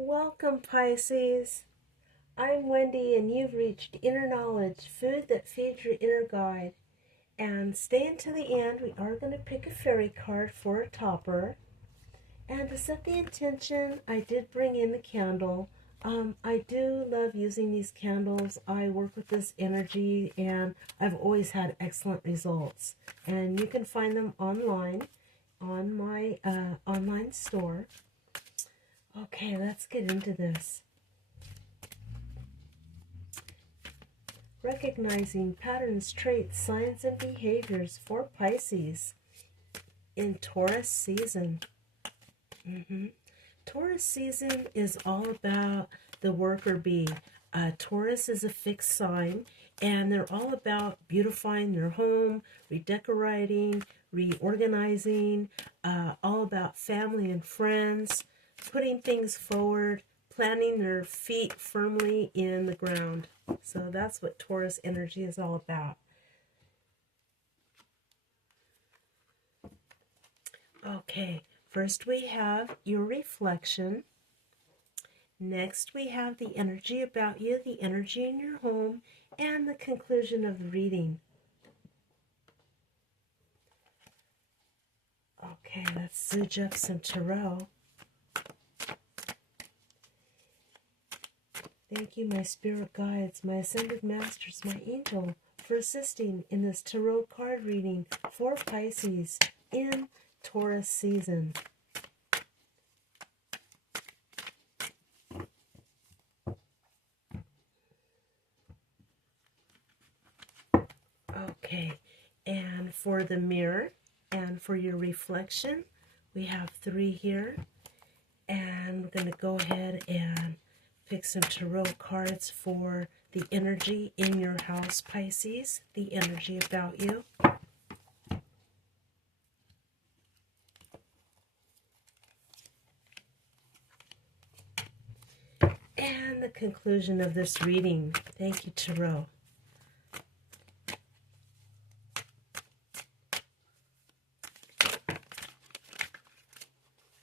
Welcome, Pisces. I'm Wendy, and you've reached Inner Knowledge, food that feeds your inner guide. And stay until the end. We are going to pick a fairy card for a topper. And to set the intention, I did bring in the candle. I do love using these candles. I work with this energy, and I've always had excellent results. And you can find them online on my online store. Okay, let's get into this. Recognizing patterns, traits, signs, and behaviors for Pisces in Taurus season. Taurus season is all about the worker bee. Taurus is a fixed sign, and they're all about beautifying their home, redecorating, reorganizing, all about family and friends, putting things forward, planting their feet firmly in the ground. So that's what Taurus energy is all about. Okay, first we have your reflection. Next we have the energy about you, the energy in your home, and the conclusion of the reading. Okay, let's zhuzh up some tarot. Thank you, my spirit guides, my ascended masters, my angel, for assisting in this tarot card reading for Pisces in Taurus season. Okay, and for the mirror and for your reflection, we have 3 here. And we're going to go ahead and pick some tarot cards for the energy in your house, Pisces, the energy about you. And the conclusion of this reading. Thank you, tarot.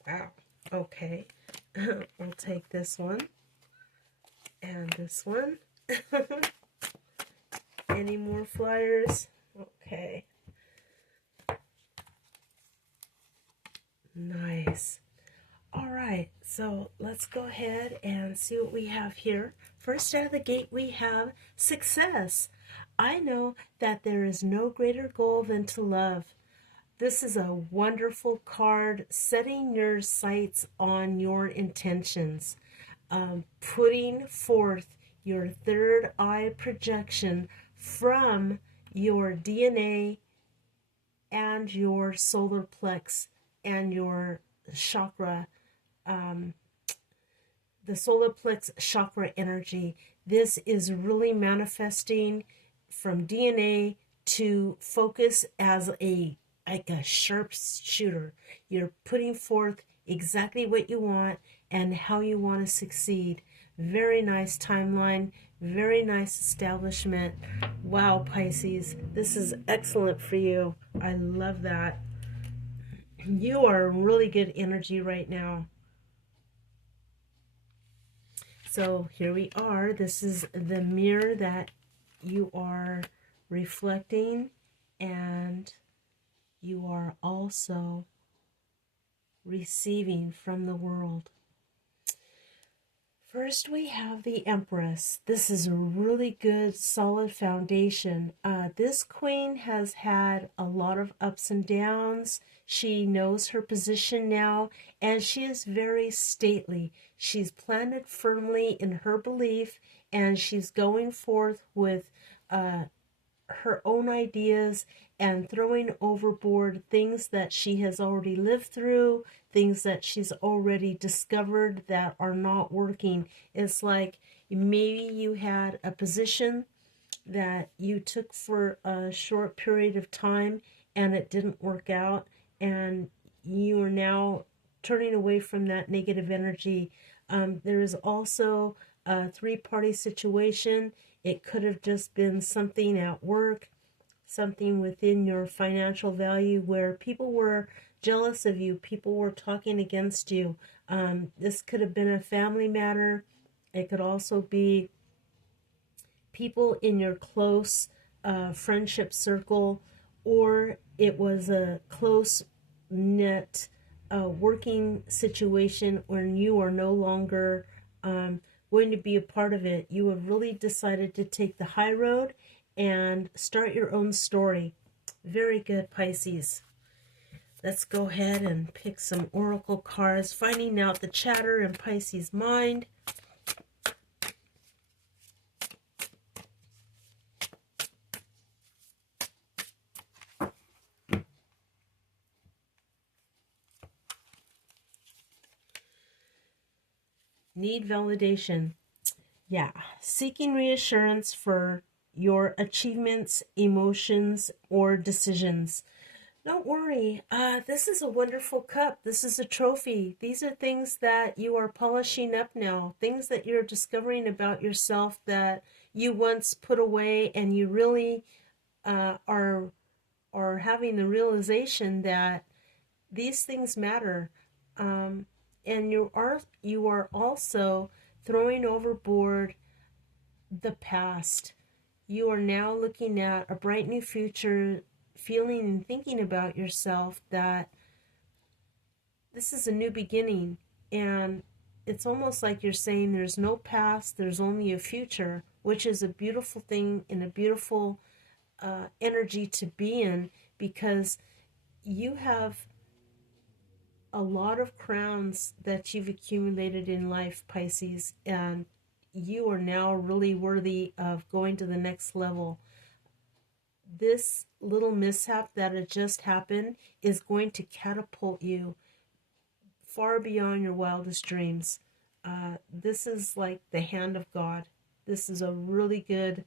Wow. Okay. I'll take this one. And this one. Any more flyers? Okay. Nice. All right, so let's go ahead and see what we have here. First out of the gate, we have success. I know that there is no greater goal than to love. This is a wonderful card, setting your sights on your intentions. Putting forth your third eye projection from your DNA and your solar plex and your chakra, the solar plex chakra energy. This is really manifesting from DNA to focus as like a sharp shooter. You're putting forth exactly what you want and how you want to succeed. Very nice timeline, very nice establishment. Wow, Pisces, this is excellent for you. I love that. You are really good energy right now. So here we are. This is the mirror that you are reflecting, and you are also receiving from the world. First, we have the Empress. This is a really good, solid foundation. This queen has had a lot of ups and downs. She knows her position now, and she is very stately. She's planted firmly in her belief, and she's going forth with her own ideas and throwing overboard things that she has already lived through, things that she's already discovered that are not working. It's like maybe you had a position that you took for a short period of time and it didn't work out, and you are now turning away from that negative energy. There is also a 3-party situation. It could have just been something at work, something within your financial value where people were jealous of you. People were talking against you. This could have been a family matter. It could also be people in your close friendship circle, or it was a close knit working situation when you are no longer going to be a part of it. You have really decided to take the high road and start your own story. Very good, Pisces. Let's go ahead and pick some oracle cards, finding out the chatter in Pisces' mind. Need validation. Yeah, seeking reassurance for your achievements, emotions, or decisions. Don't worry. This is a wonderful cup. This is a trophy. These are things that you are polishing up now, things that you're discovering about yourself that you once put away, and you really are having the realization that these things matter. And you are also throwing overboard the past. You are now looking at a bright new future, feeling and thinking about yourself that this is a new beginning. And it's almost like you're saying there's no past, there's only a future, which is a beautiful thing and a beautiful energy to be in, because you have a lot of crowns that you've accumulated in life, Pisces, and you are now really worthy of going to the next level. This little mishap that had just happened is going to catapult you far beyond your wildest dreams. This is like the hand of God. This is a really good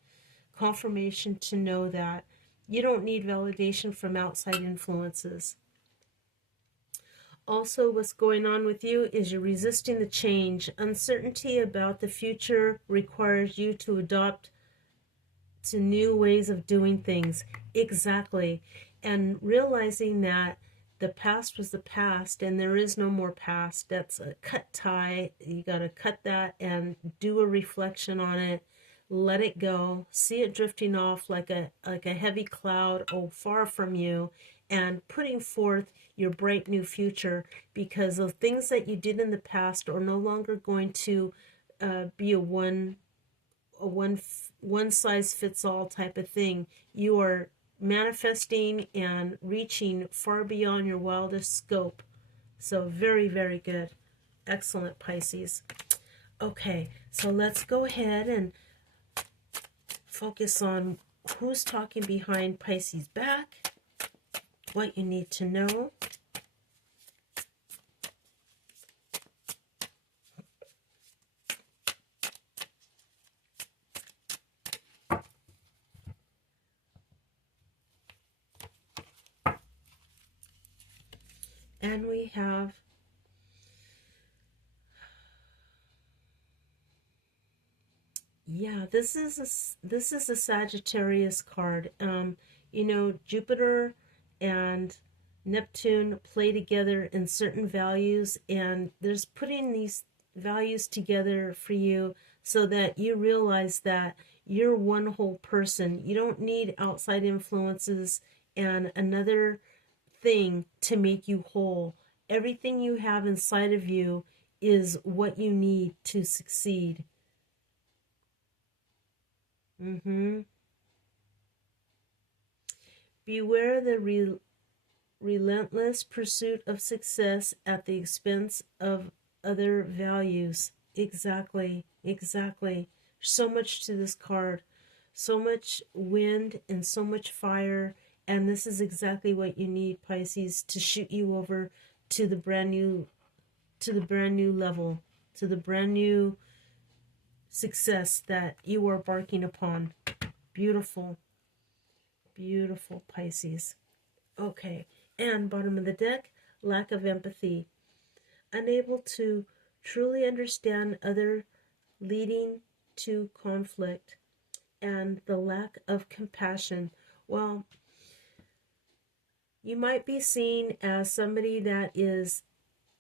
confirmation to know that you don't need validation from outside influences. Also, what's going on with you is you're resisting the change. Uncertainty about the future requires you to adopt to new ways of doing things. Exactly. And realizing that the past was the past and there is no more past. That's a cut tie. You got to cut that and do a reflection on it. Let it go. See it drifting off like a heavy cloud, far from you, and putting forth your bright new future, because the things that you did in the past are no longer going to be a one size fits all type of thing. You are manifesting and reaching far beyond your wildest scope. So very, very good. Excellent, Pisces. Okay, so let's go ahead and focus on who's talking behind Pisces' back, what you need to know. And we have this is a Sagittarius card. Jupiter and Neptune play together in certain values, and there's putting these values together for you so that you realize that you're one whole person. You don't need outside influences and another thing to make you whole. Everything you have inside of you is what you need to succeed. Beware the relentless pursuit of success at the expense of other values. Exactly. So much to this card. So much wind and so much fire. And this is exactly what you need, Pisces, to shoot you over to the brand new level, to the brand new success that you are embarking upon. Beautiful, Pisces. Okay, and bottom of the deck, lack of empathy. Unable to truly understand other, leading to conflict, and the lack of compassion. Well, You might be seen as somebody that is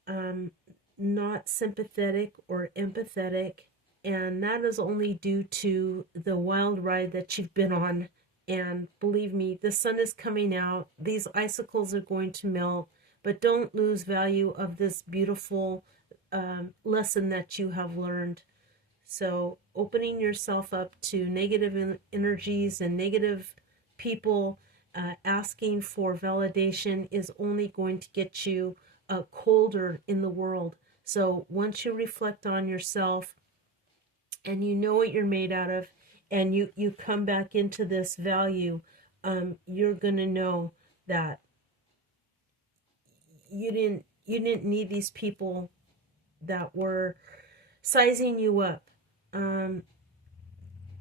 um, not sympathetic or empathetic, and that is only due to the wild ride that you've been on. And believe me, the sun is coming out, these icicles are going to melt, but don't lose value of this beautiful lesson that you have learned. So opening yourself up to negative energies and negative people, asking for validation is only going to get you colder in the world. So once you reflect on yourself and you know what you're made out of, and you come back into this value, you're gonna know that you didn't need these people that were sizing you up.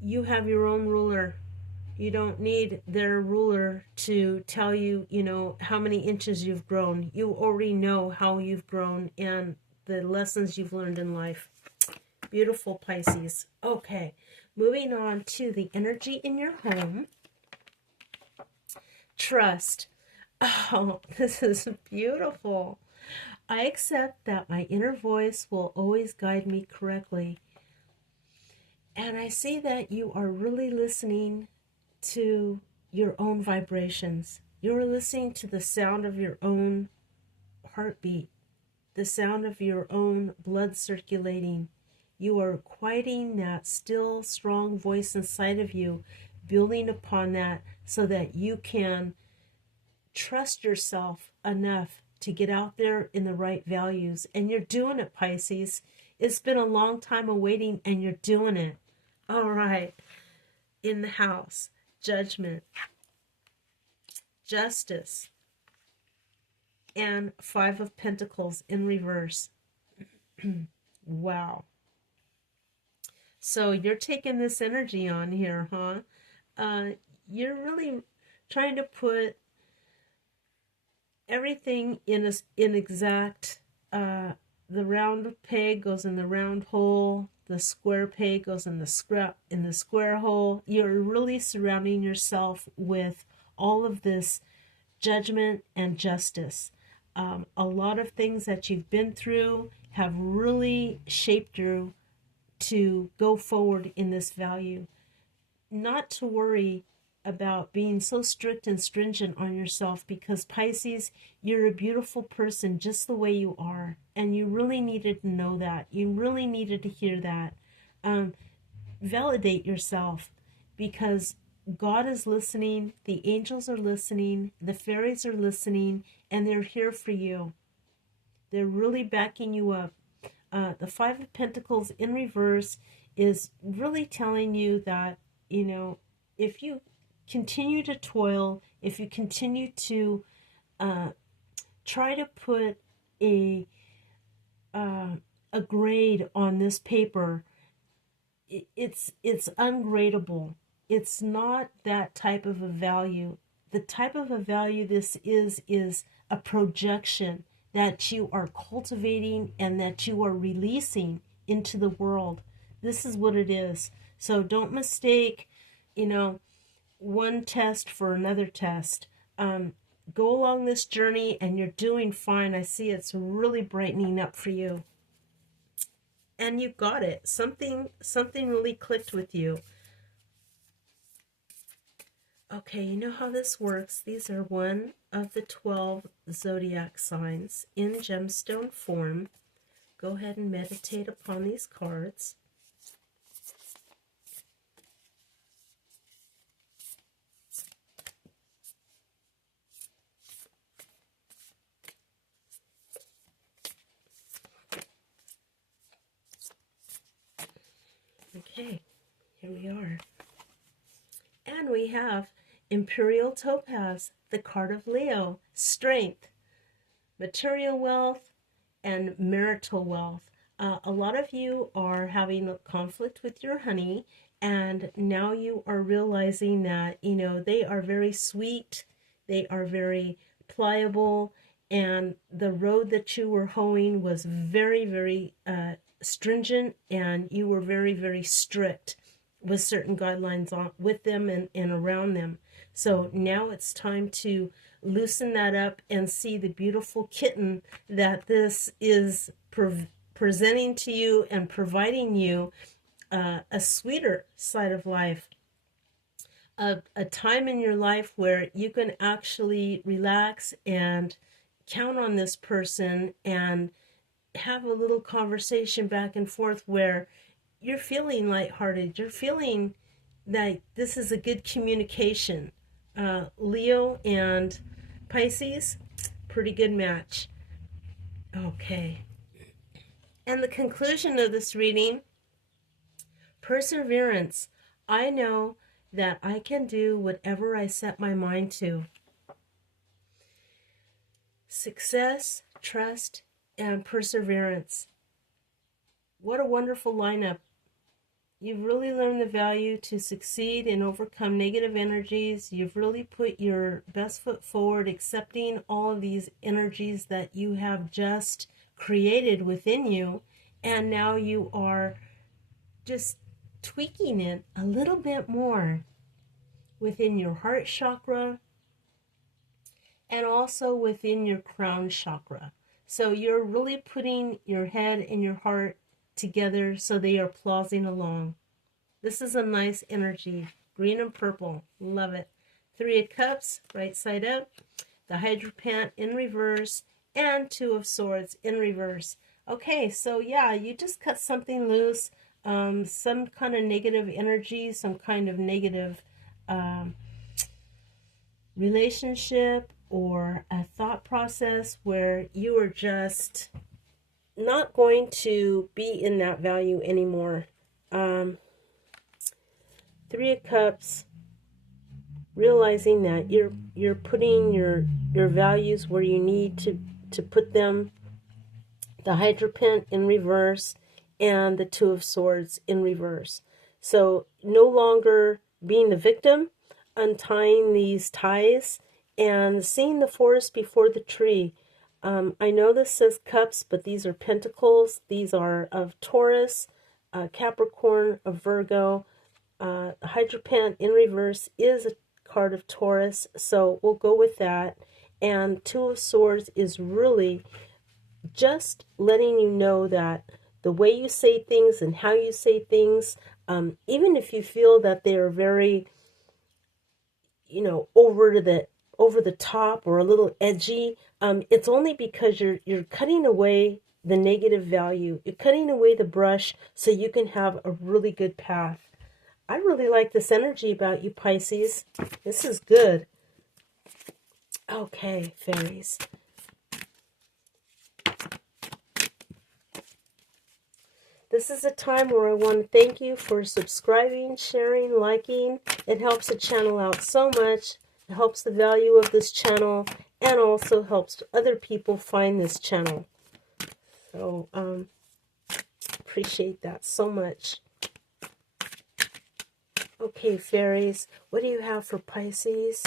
You have your own ruler. You don't need their ruler to tell you, how many inches you've grown. You already know how you've grown and the lessons you've learned in life. Beautiful, Pisces. Okay, moving on to the energy in your home. Trust. Oh, this is beautiful. I accept that my inner voice will always guide me correctly. And I see that you are really listening to your own vibrations. You're listening to the sound of your own heartbeat, the sound of your own blood circulating. You are quieting that still, strong voice inside of you, building upon that so that you can trust yourself enough to get out there in the right values. And you're doing it, Pisces. It's been a long time awaiting, and you're doing it. All right. In the house, Judgment, Justice, and Five of Pentacles in reverse. Wow. So you're taking this energy on here, huh? You're really trying to put everything in exact. The round peg goes in the round hole. The square peg goes in the square hole. You're really surrounding yourself with all of this judgment and justice. A lot of things that you've been through have really shaped you to go forward in this value. Not to worry about being so strict and stringent on yourself, because Pisces, you're a beautiful person just the way you are, and you really needed to know that. You really needed to hear that. Validate yourself, because God is listening, the angels are listening, the fairies are listening, and they're here for you. They're really backing you up. The Five of Pentacles in reverse is really telling you that, if you continue to toil, if you continue to try to put a grade on this paper, it's ungradable. It's not that type of a value. The type of a value this is a projection that you are cultivating and that you are releasing into the world. This is what it is. So don't mistake, one test for another test. Go along this journey and you're doing fine. I see it's really brightening up for you. And you got it. Something really clicked with you. Okay, you know how this works. These are one of the 12 zodiac signs in gemstone form. Go ahead and meditate upon these cards. Okay, here we are. And we have Imperial Topaz, the card of Leo, strength, material wealth, and marital wealth. A lot of you are having a conflict with your honey, and now you are realizing that, they are very sweet, they are very pliable, and the road that you were hoeing was very, very stringent, and you were very, very strict with certain guidelines on with them and around them. So now it's time to loosen that up and see the beautiful kitten that this is presenting to you and providing you a sweeter side of life, a time in your life where you can actually relax and count on this person and have a little conversation back and forth where you're feeling lighthearted. You're feeling that this is a good communication. Leo and Pisces, pretty good match. Okay. And the conclusion of this reading, perseverance. I know that I can do whatever I set my mind to. Success, trust, and perseverance. What a wonderful lineup. You've really learned the value to succeed and overcome negative energies. You've really put your best foot forward, accepting all of these energies that you have just created within you. And now you are just tweaking it a little bit more within your heart chakra and also within your crown chakra. So you're really putting your head and your heart together so they are plodding along. This is a nice energy. Green and purple. Love it. 3 of Cups, right side up. The Hierophant in reverse. And 2 of Swords in reverse. Okay, so yeah, you just cut something loose. Some kind of negative energy, some kind of negative relationship or a thought process where you are just not going to be in that value anymore. 3 of Cups, realizing that you're putting your values where you need to put them. The Hierophant in reverse and the 2 of Swords in reverse. So no longer being the victim, untying these ties and seeing the forest before the tree. I know this says cups, but these are pentacles. These are of Taurus, Capricorn, of Virgo. Hierophant in reverse is a card of Taurus, so we'll go with that. And 2 of Swords is really just letting you know that the way you say things and how you say things, even if you feel that they are very, over the top or a little edgy, it's only because you're cutting away the negative value. You're cutting away the brush so you can have a really good path. I really like this energy about you, Pisces. This is good. Okay, fairies. This is a time where I want to thank you for subscribing, sharing, liking. It helps the channel out so much. It helps the value of this channel and also helps other people find this channel. So, appreciate that so much. Okay, fairies, what do you have for Pisces?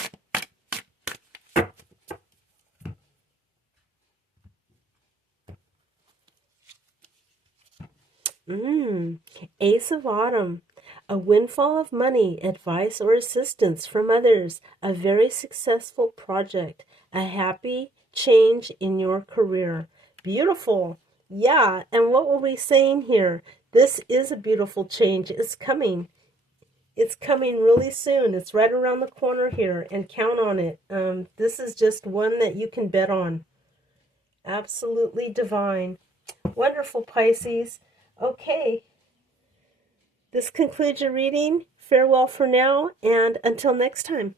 Ace of Autumn. A windfall of money, advice, or assistance from others. A very successful project. A happy change in your career. Beautiful. Yeah, and what were we saying here? This is a beautiful change. It's coming. It's coming really soon. It's right around the corner here, and count on it. This is just one that you can bet on. Absolutely divine. Wonderful, Pisces. Okay. This concludes your reading. Farewell for now, and until next time.